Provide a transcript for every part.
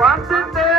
Pancete.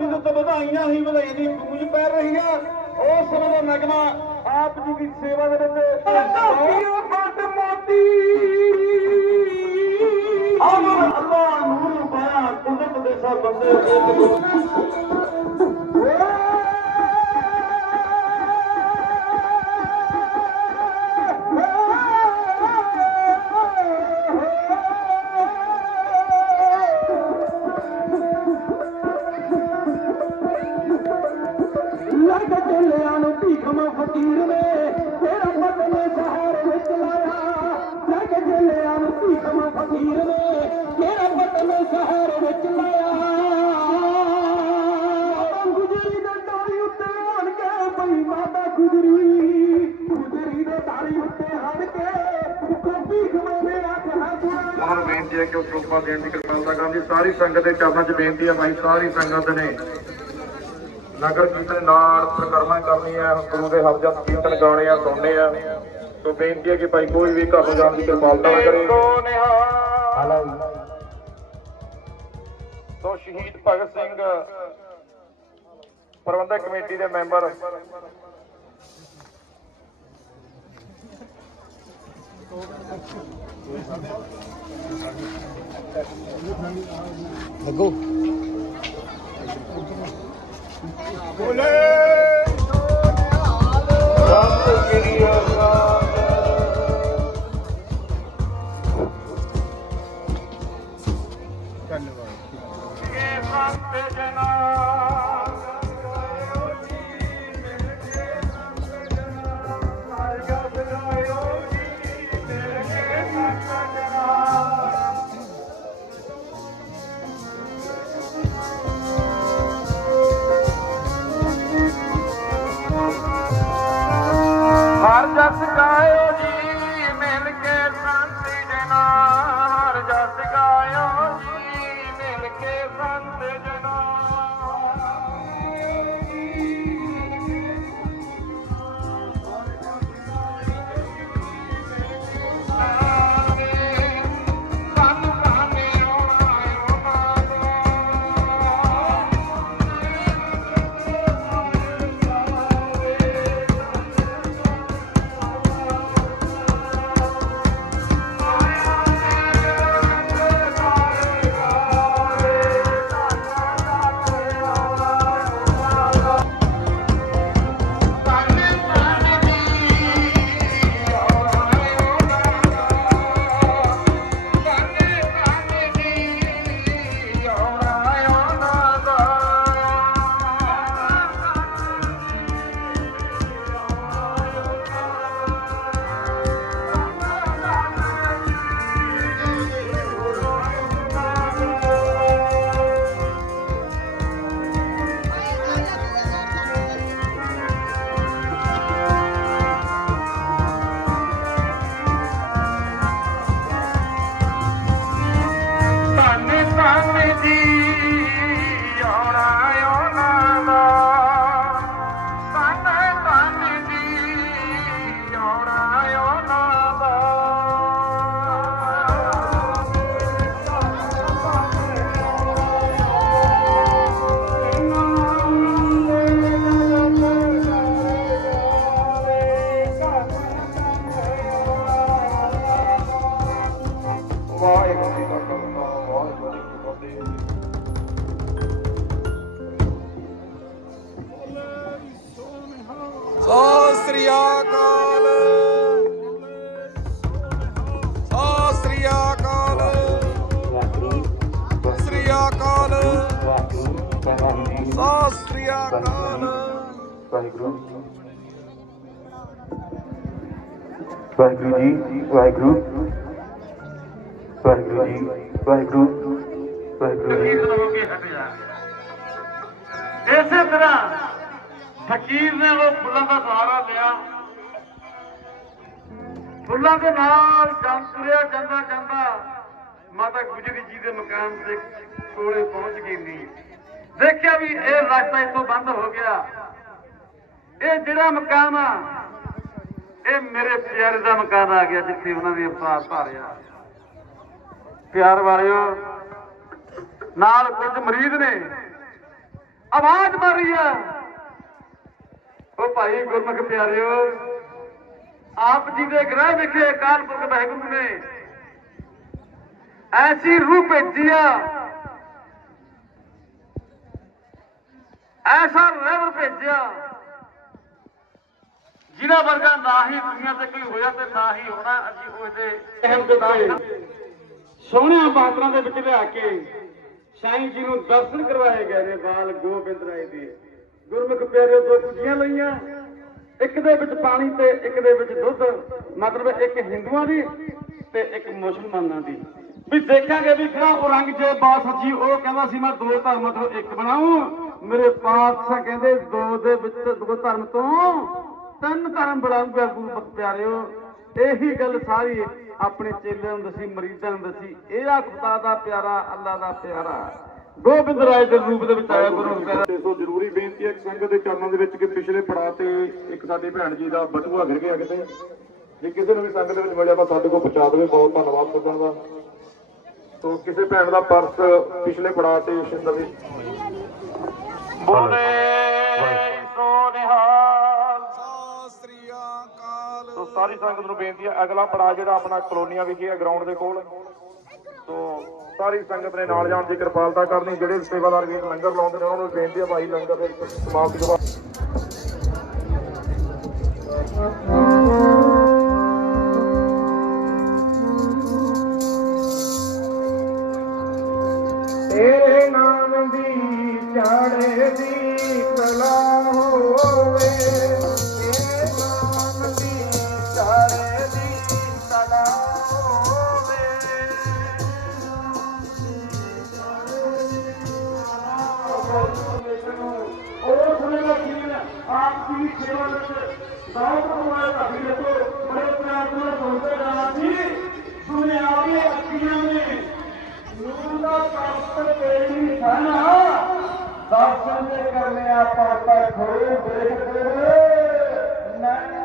ਦੀ ਧਰਤੀ ਦੇ ਉੱਤੇ ਵਧਾਈਆਂ ਹੀ ਵਧਾਈ ਦੀ ਗੂੰਜ ਪੈ ਰਹੀ ਹੈ। ਉਸ ਸਮੇਂ ਦਾ ਨਗਮਾ ਆਪ ਜੀ ਦੀ ਸੇਵਾ ਦੇ ਵਿੱਚ ਫਟ ਮੋਤੀ ਅਮਰ ਅੱਲਾਹ ਨੂਰ ਪਾਇਆ ਕੁਦਰਤ ਦੇ ਸਭ ਬੰਦੇ। ਸੰਗਤ ਦੇ ਚਰਨਾਂ 'ਚ ਬੇਨਤੀ ਹੈ ਭਾਈ ਸਾਰੀ ਸੰਗਤ ਨੇ। ਨਗਰ ਕੀਰਤਨ ਨਾਲ ਪ੍ਰਕਰਮਾ ਕਰਨੀ ਹੈ ਗੁਰੂ ਦੇ ਹਰਜਤ ਕੀਰਤਨ ਗਾਉਣੇ ਆ ਸੁਣਨੇ ਆ। ਸੋ ਬੇਨਤੀ ਹੈ ਕਿ ਭਾਈ ਕੋਈ ਵੀ ਘਰ ਨੂੰ ਜਾਣ ਦੀ ਕਿਰਪਾਲਤਾ ਨਾ ਕਰੇ। ਸੋ ਸ਼ਹੀਦ ਭਗਤ ਸਿੰਘ ਪ੍ਰਬੰਧਕ ਕਮੇਟੀ ਦੇ ਮੈਂਬਰ। ਸਤਿ ਸ੍ਰੀ ਅਕਾਲ করেছি ਸ੍ਰੀ ਅਕਾਲ। ਸਤਿ ਸ੍ਰੀ ਅਕਾਲ। ਸ੍ਰੀ ਅਕਾਲ। ਸਤਿ ਸ੍ਰੀ ਅਕਾਲ। ਵਾਹਿਗੁਰੂ ਵਾਹਿਗੁਰੂ ਜੀ ਵਾਹਿਗੁਰੂ। ਵਾਹਿਗੁਰੂ ਜੀ ਵਾਹਿਗੁਰੂ। ਵਾਹਿਗੁਰੂ ਜੀ। ਇਸੇ ਤਰ੍ਹਾਂ ਫਕੀਰ ਨੇ ਉਹ ਫੁੱਲਾਂ ਦਾ ਸਹਾਰਾ ਲਿਆ। ਫੁੱਲਾਂ ਦੇ ਨਾਲ ਜਾਂ ਤੁਰਿਆ ਜਾਂਦਾ ਜਾਂਦਾ ਮਾਤਾ ਗੁਜਰੀ ਜੀ ਦੇ ਮਕਾਨ ਦੇ ਕੋਲੇ ਪਹੁੰਚ ਗਈ ਨੀ। ਦੇਖਿਆ ਵੀ ਇਹ ਰਸਤਾ ਇੱਥੋਂ ਬੰਦ ਹੋ ਗਿਆ। ਇਹ ਜਿਹੜਾ ਮਕਾਨ ਆ, ਇਹ ਮੇਰੇ ਪਿਆਰੇ ਦਾ ਮਕਾਨ ਆ ਗਿਆ ਜਿੱਥੇ ਉਹਨਾਂ ਨੇ ਅਵਤਾਰ ਧਾਰਿਆ ਪਿਆਰ ਵਾਲਿਓ, ਨਾਲ ਕੁਝ ਮਰੀਜ਼ ਨੇ। ਆਵਾਜ਼ ਮਾਰੀ ਆ। ਉਹ ਭਾਈ ਗੁਰਮੁਖ ਪਿਆਰਿਓ ਆਪ ਜੀ ਦੇ ਗ੍ਰਹਿ ਵਿਖੇ ਅਕਾਲ ਪੁਰਖ ਵਾਹਿਗੁਰੂ ਨੇ ਐਸੀ ਰੂਹ ਭੇਜੀ ਆ ਐਸਾ ਰਹਿਬਰ ਭੇਜਿਆ ਜਿਹਦਾ ਵਰਗਾ ਨਾ ਹੀ ਦੁਨੀਆ ਤੇ ਕੋਈ ਹੋਇਆ ਤੇ ਨਾ ਹੀ ਹੋਣਾ ਅਸੀਂ ਉਹਦੇ ਅਹਿਮ ਦਿੱਤੇ ਸੋਹਣਿਆਂ ਬਾਦਰਾਂ ਦੇ ਵਿੱਚ ਲਿਆ ਕੇ ਸਾਈਂ ਜੀ ਨੂੰ ਦਰਸ਼ਨ ਕਰਵਾਏ ਗਏ ਨੇ ਬਾਲ ਗੋਬਿੰਦ ਰਾਏ ਦੇ। ਗੁਰਮੁਖ ਪਿਆਰੇ ਦੋ ਕੁੜੀਆਂ ਲਈਆਂ। ਇੱਕ ਦੇ ਵਿੱਚ ਪਾਣੀ ਤੇ ਇੱਕ ਦੇ ਵਿੱਚ ਦੁੱਧ। ਮਤਲਬ ਇੱਕ ਹਿੰਦੂਆਂ ਦੀ ਤੇ ਇੱਕ ਮੁਸਲਮਾਨਾਂ ਦੀ। ਵੀ ਦੇਖਾਂਗੇ ਵੀ ਕਿਹੜਾ ਔਰੰਗਜ਼ੇਬ ਬਾਤ ਸੱਚੀ ਉਹ ਕਹਿੰਦਾ ਸੀ, ਮੈਂ ਦੋ ਧਰਮਾਂ ਤੋਂ ਇੱਕ ਬਣਾਉਂ। ਮੇਰੇ ਪਾਤਸ਼ਾਹ ਕਹਿੰਦੇ, ਦੋ ਦੇ ਵਿੱਚ, ਦੋ ਧਰਮ ਤੋਂ ਤਿੰਨ ਧਰਮ ਬਣਾਉਂਗਾ ਗੁਰੂ ਪਿਆਰਿਓ। ਇਹੀ ਗੱਲ ਸਾਰੀ ਆਪਣੇ ਚੇਲਿਆਂ ਨੂੰ ਦੱਸੀ, ਮਰੀਜ਼ਾਂ ਨੂੰ ਦੱਸੀ। ਇਹ ਆ ਖੁਦਾ ਦਾ ਪਿਆਰਾ, ਅੱਲਾ ਦਾ ਪਿਆਰਾ। ਗੋਬਿੰਦ ਰਾਏ ਦੇ ਰੂਪ ਦੇ ਵਿੱਚ ਆਇਆ ਗੁਰੂ ਪਿਆਰਾ ਤੇ ਸੋ ਜ਼ਰੂਰੀ ਬੇਨਤੀ ਹੈ ਕਿ ਸੰਗਤ ਦੇ ਚਰਨਾਂ ਦੇ ਵਿੱਚ ਕਿ ਪਿਛਲੇ ਪੜਾਅ ਤੇ ਇੱਕ ਸਾਡੀ ਭੈਣ ਜੀ ਦਾ ਬਟੂਆ ਗਿਰ ਗਿਆ ਕਿਤੇ। ਜੇ ਕਿਸੇ ਨੂੰ ਵੀ ਸੰਗਤ ਦੇ ਵਿੱਚ ਮਿਲਿਆ ਤਾਂ ਸਾਡੇ ਕੋਲ ਪਹੁੰਚਾ ਦੇਵੇ। ਬਹੁਤ ਧੰਨਵਾਦ ਸੱਜਣ ਦਾ। ਸੋ ਕਿਸੇ ਭੈਣ ਦਾ ਪਰਸ ਪਿਛਲੇ ਪੜਾਅ ਤੇ ਸ਼ਿੰਦਰ ਦੀ ਬੋਲੇ ਸੋ ਨਿਹਾਲ। ਸੋ ਸਾਰੀ ਸੰਗਤ ਨੂੰ ਬੇਨਤੀ ਹੈ ਅਗਲਾ ਪੜਾਅ ਜਿਹੜਾ ਆਪਣਾ ਕਲੋਨੀਆਂ ਵਿਖੇ ਹੈ ਗਰਾਊਂਡ ਦੇ ਕੋਲ। ਸੋ ਸਾਰੀ ਸੰਗਤ ਨੇ ਨਾਲ ਜਾਣ ਦੀ ਕਿਰਪਾਲਤਾ ਕਰਨੀ, ਜਿਹੜੇ ਸੇਵਾਦਾਰ ਵੀਰ ਲੰਗਰ ਲਾਉਂਦੇ ਨੇ, ਉਹਨਾਂ ਨੂੰ ਬੇਨਤੀ ਹੈ ਭਾਈ ਲੰਗਰ ਦੇ ਸਮਾਪਤੀ ਤੋਂ ਬਾਅਦ। ਦਰਸ਼ਨ ਦੇ ਕਰਨੇ ਆਪਾਂ ਤਾਂ ਖੋਏ ਦੇਖਦੇ ਨਾ ਸਤਿਗੁਰ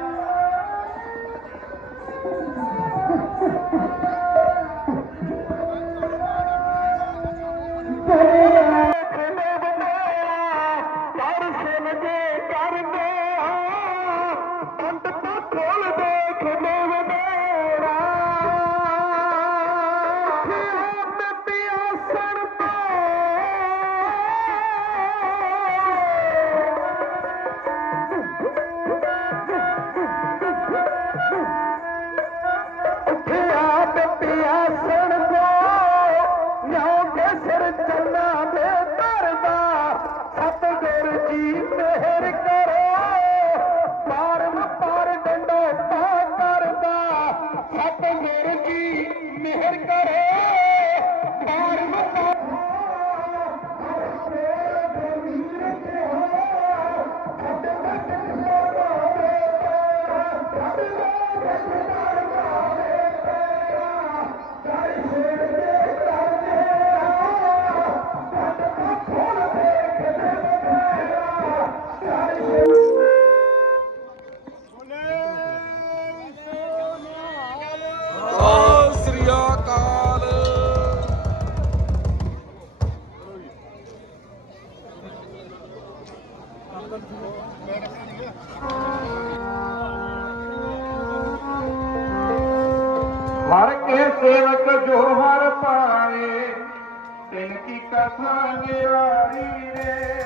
ਤਿਨ ਕੀ ਕਥਾ ਨਿਆਰੀ ਰੇ?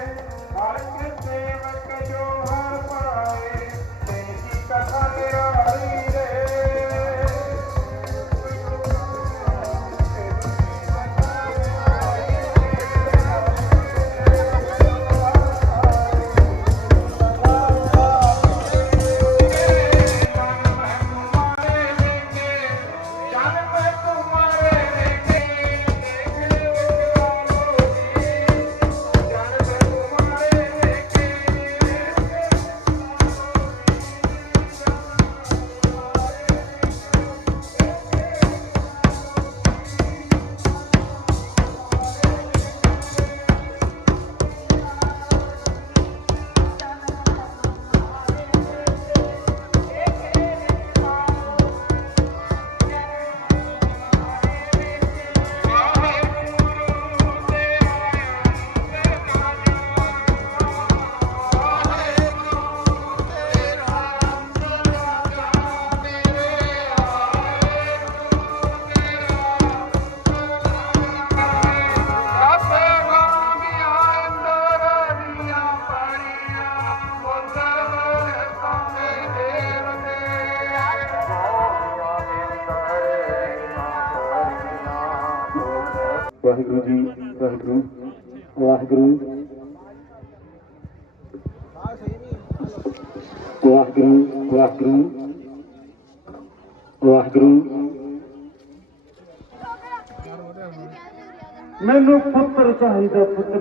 ਹਰ ਕੇ ਸੇਵਕ ਜੋ ਹਰ ਪਾਏ ਤਿਨ ਕੀ ਕਥਾ ਨਿਆਰੀ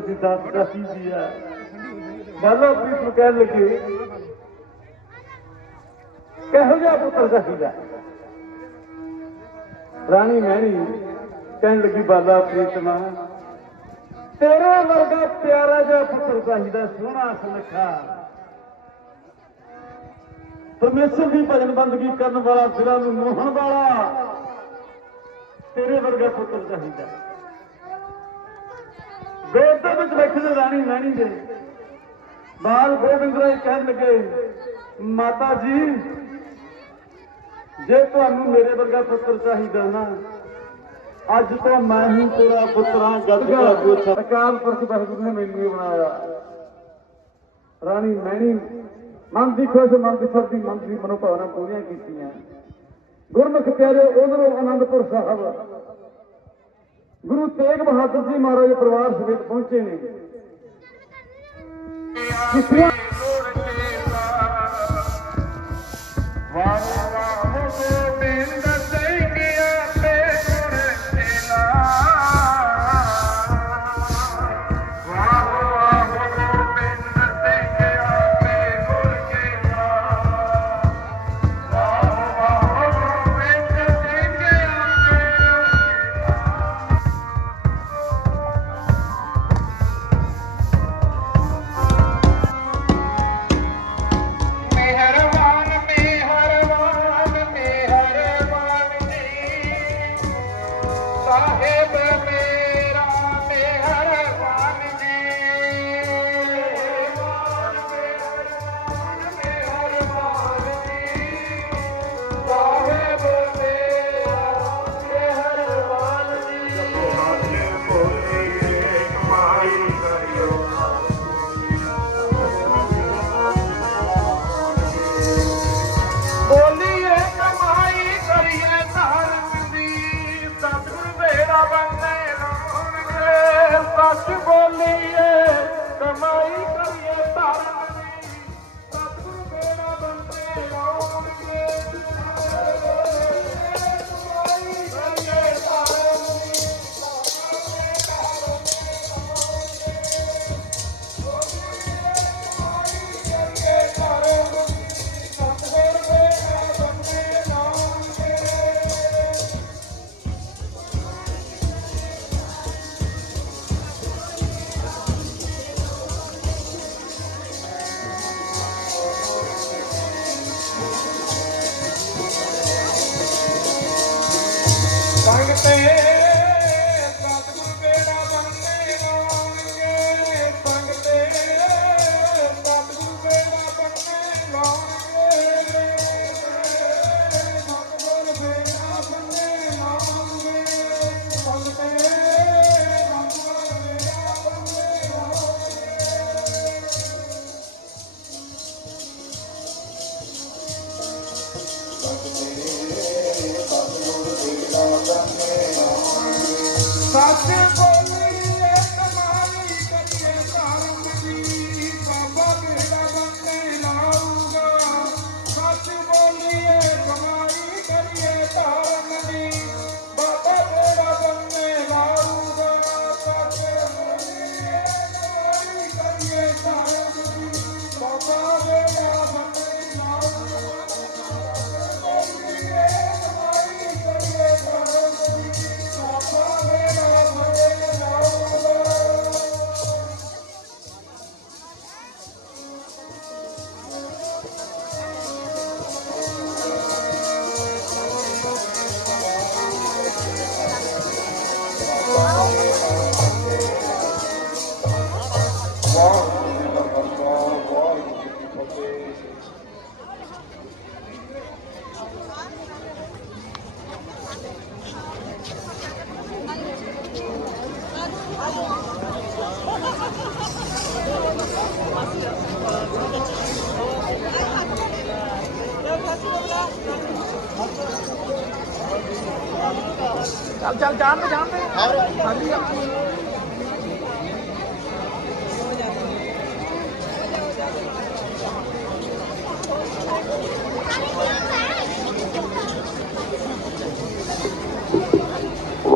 ਦੀ ਦਾਤ ਚਾਹੀਦੀ ਹੈ। ਬਾਲਾ ਪ੍ਰੀਤ ਨੂੰ ਕਹਿਣ ਲੱਗੇ ਕਿਹੋ ਜਿਹਾ ਪੁੱਤਰ ਚਾਹੀਦਾ ਰਾਣੀ ਮਹਿਣੀ ਕਹਿਣ ਲੱਗੀ, ਬਾਲਾ ਪ੍ਰੀਤਮਾ ਤੇਰੇ ਵਰਗਾ ਪਿਆਰਾ ਜਿਹਾ ਪੁੱਤਰ ਚਾਹੀਦਾ ਸੋਹਣਾ ਸੁਨੱਖਾ। ਪਰਮੇਸ਼ਰ ਦੀ ਭਜਨ ਬੰਦਗੀ ਕਰਨ ਵਾਲਾ ਦਿਲਾਂ ਨੂੰ ਮੋਹਣ ਵਾਲਾ ਤੇਰੇ ਵਰਗਾ ਪੁੱਤਰ ਚਾਹੀਦਾ ਗੋਦ ਦੇ ਵਿੱਚ ਬੈਠੇ ਨੇ ਰਾਣੀ ਮਹਿਣੀ ਦੇ। ਬਾਲ ਗੋਬਿੰਦ ਰਾਏ ਕਹਿਣ ਲੱਗੇ, ਮਾਤਾ ਜੀ, ਜੇ ਤੁਹਾਨੂੰ ਮੇਰੇ ਵਰਗਾ ਪੁੱਤਰ ਚਾਹੀਦਾ ਨਾ, ਅੱਜ ਤੋਂ ਮੈਂ ਹੀ ਤੇਰਾ ਪੁੱਤਰਾਂ ਗੱਦਗਾ ਗੋਛਾ ਅਕਾਲ ਪੁਰਖ ਵਾਹਿਗੁਰੂ ਨੇ ਮੈਨੂੰ ਹੀ ਬਣਾਇਆ। ਰਾਣੀ ਮੈਣੀ ਮਨ ਦੀ ਖੁਸ਼, ਮਨ ਦੀ ਸਰਦੀ, ਮਨ ਦੀ ਮਨੋਭਾਵਨਾ ਪੂਰੀਆਂ ਕੀਤੀਆਂ। ਗੁਰਮੁਖ ਪਿਆਰੇ ਉਧਰੋਂ ਆਨੰਦਪੁਰ ਸਾਹਿਬ ਗੁਰੂ ਤੇਗ ਬਹਾਦਰ ਜੀ ਮਹਾਰਾਜ ਪਰਿਵਾਰ ਸਮੇਤ ਪਹੁੰਚੇ ਨੇ। ਕਿਸਰਾ ਵਾਹ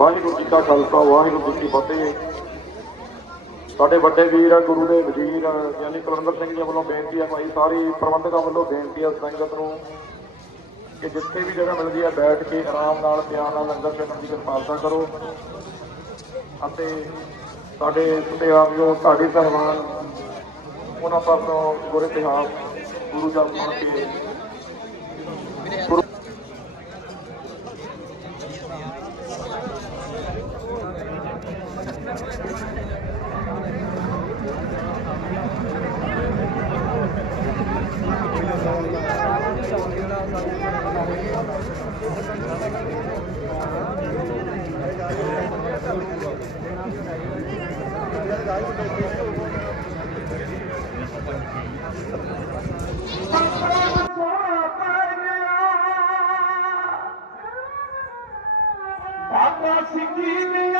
ਵਾਹਿਗੁਰੂ ਜੀ ਕਾ ਖਾਲਸਾ, ਵਾਹਿਗੁਰੂ ਜੀ ਕੀ ਫਤਿਹ। ਸਾਡੇ ਵੱਡੇ ਵੀਰ ਗੁਰੂ ਦੇ ਵਜ਼ੀਰ ਯਾਨੀ ਕੁਲਵਿੰਦਰ ਸਿੰਘ ਜੀ ਵੱਲੋਂ ਬੇਨਤੀ ਹੈ ਭਾਈ ਸਾਰੀ ਪ੍ਰਬੰਧਕਾਂ ਵੱਲੋਂ ਬੇਨਤੀ ਹੈ ਸੰਗਤ ਨੂੰ ਕਿ ਜਿੱਥੇ ਵੀ ਜਗ੍ਹਾ ਮਿਲਦੀ ਹੈ ਬੈਠ ਕੇ ਆਰਾਮ ਨਾਲ, ਪਿਆਰ ਨਾਲ, ਲੰਗਰ ਛਕਣ ਦੀ ਕਿਰਪਾਲਤਾ ਕਰੋ। ਅਤੇ ਸਾਡੇ ਸਤਿਕਾਰਯੋਗ ਢਾਡੀ ਸਾਹਿਬਾਨ ਉਹਨਾਂ ਪਾਸੋਂ ਗੁਰ ਇਤਿਹਾਸ, ਗੁਰੂ ਜਨ ਸੁਣ শিখিনি